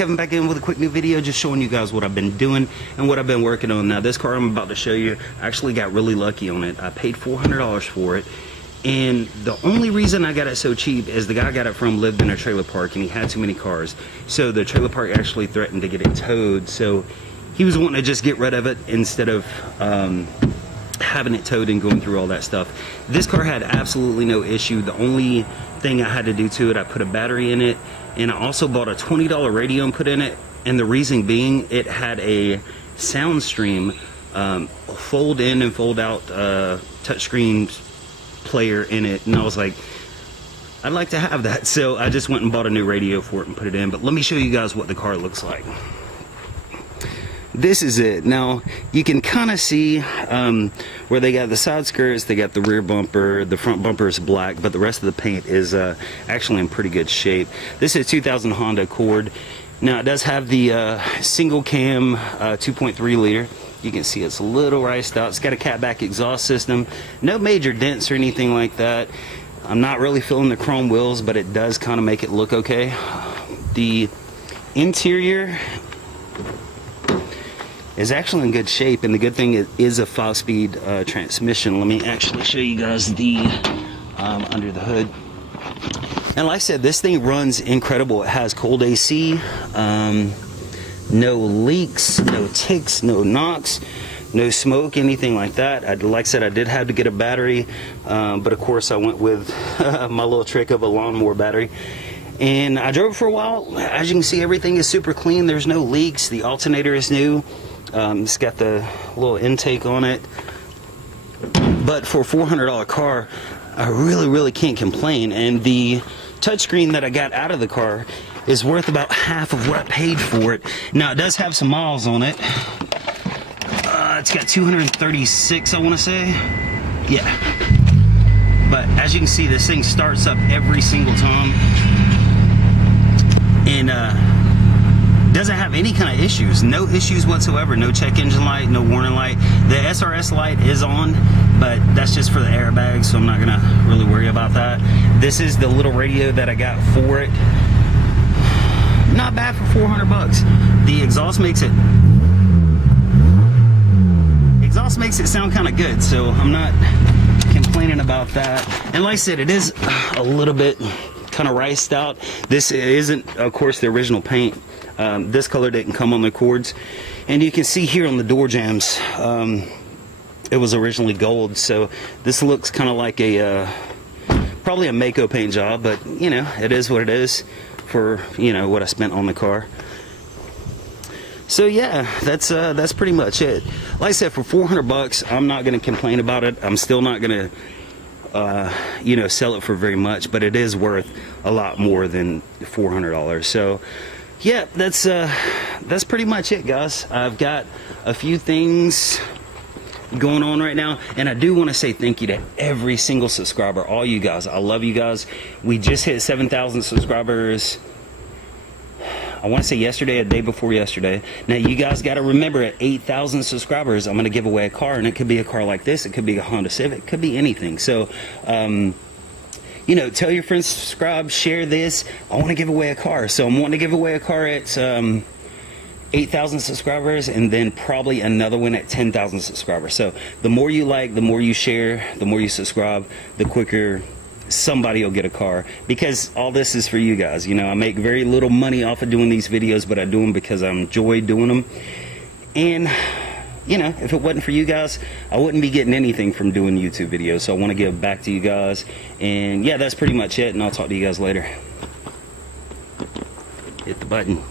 Kevin back in with a quick new video, just showing you guys what I've been doing and what I've been working on. Now this car I'm about to show you, I actually got really lucky on it. I paid $400 for it, and the only reason I got it so cheap is the guy I got it from lived in a trailer park and he had too many cars, so the trailer park actually threatened to get it towed, so he was wanting to just get rid of it instead of having it towed and going through all that stuff. This car had absolutely no issue. The only thing I had to do to it, I put a battery in it, and I also bought a $20 radio and put in it, and the reason being it had a SoundStream fold in and fold out touchscreen player in it, and I was like, I'd like to have that, so I just went and bought a new radio for it and put it in. But let me show you guys what the car looks like. This is it. Now you can kind of see where they got the side skirts, they got the rear bumper, the front bumper is black, but the rest of the paint is actually in pretty good shape. This is a 2000 Honda Accord. Now it does have the single cam 2.3 liter. You can see it's a little riced out. It's got a catback exhaust system. No major dents or anything like that. I'm not really feeling the chrome wheels, but it does kind of make it look okay. The interior is actually in good shape, and the good thing is a 5-speed transmission. Let me actually show you guys the under the hood. And like I said, this thing runs incredible. It has cold AC, no leaks, no ticks, no knocks, no smoke, anything like that. Like I said, I did have to get a battery, but of course I went with my little trick of a lawnmower battery. And I drove it for a while. As you can see, everything is super clean. There's no leaks. The alternator is new. It's got the little intake on it. But for a $400 car, I really can't complain. And the touchscreen that I got out of the car is worth about half of what I paid for it. Now it does have some miles on it. It's got 236, I want to say. Yeah. But as you can see, this thing starts up every single time, and doesn't have any kind of issues. No issues whatsoever. No check engine light, no warning light. The SRS light is on, but that's just for the airbags, so I'm not gonna really worry about that. This is the little radio that I got for it. Not bad for 400 bucks. The exhaust makes it sound kind of good, so I'm not complaining about that. And like I said, it is a little bit kind of riced out. This isn't, of course, the original paint. This color didn't come on the Accords, and you can see here on the door jambs, it was originally gold, so this looks kind of like a probably a Mako paint job, but you know, it is what it is for, you know, what I spent on the car. So yeah, that's pretty much it. Like I said, for 400 bucks, I'm not going to complain about it. I'm still not going to you know, sell it for very much, but it is worth a lot more than $400. So yeah, that's pretty much it, guys. I've got a few things going on right now, and I do want to say thank you to every single subscriber, all you guys. I love you guys. We just hit 7,000 subscribers, I want to say yesterday, a day before yesterday. Now you guys got to remember, at 8,000 subscribers, I'm going to give away a car, and it could be a car like this, it could be a Honda Civic, it could be anything. So you know, tell your friends to subscribe, share this. I want to give away a car, so I'm wanting to give away a car at 8,000 subscribers, and then probably another one at 10,000 subscribers. So the more you like, the more you share, the more you subscribe, the quicker somebody will get a car, because all this is for you guys. You know, I make very little money off of doing these videos, but I do them because I enjoy doing them. And you know, if it wasn't for you guys, I wouldn't be getting anything from doing YouTube videos. So I want to give back to you guys. And yeah, that's pretty much it, and I'll talk to you guys later. Hit the button.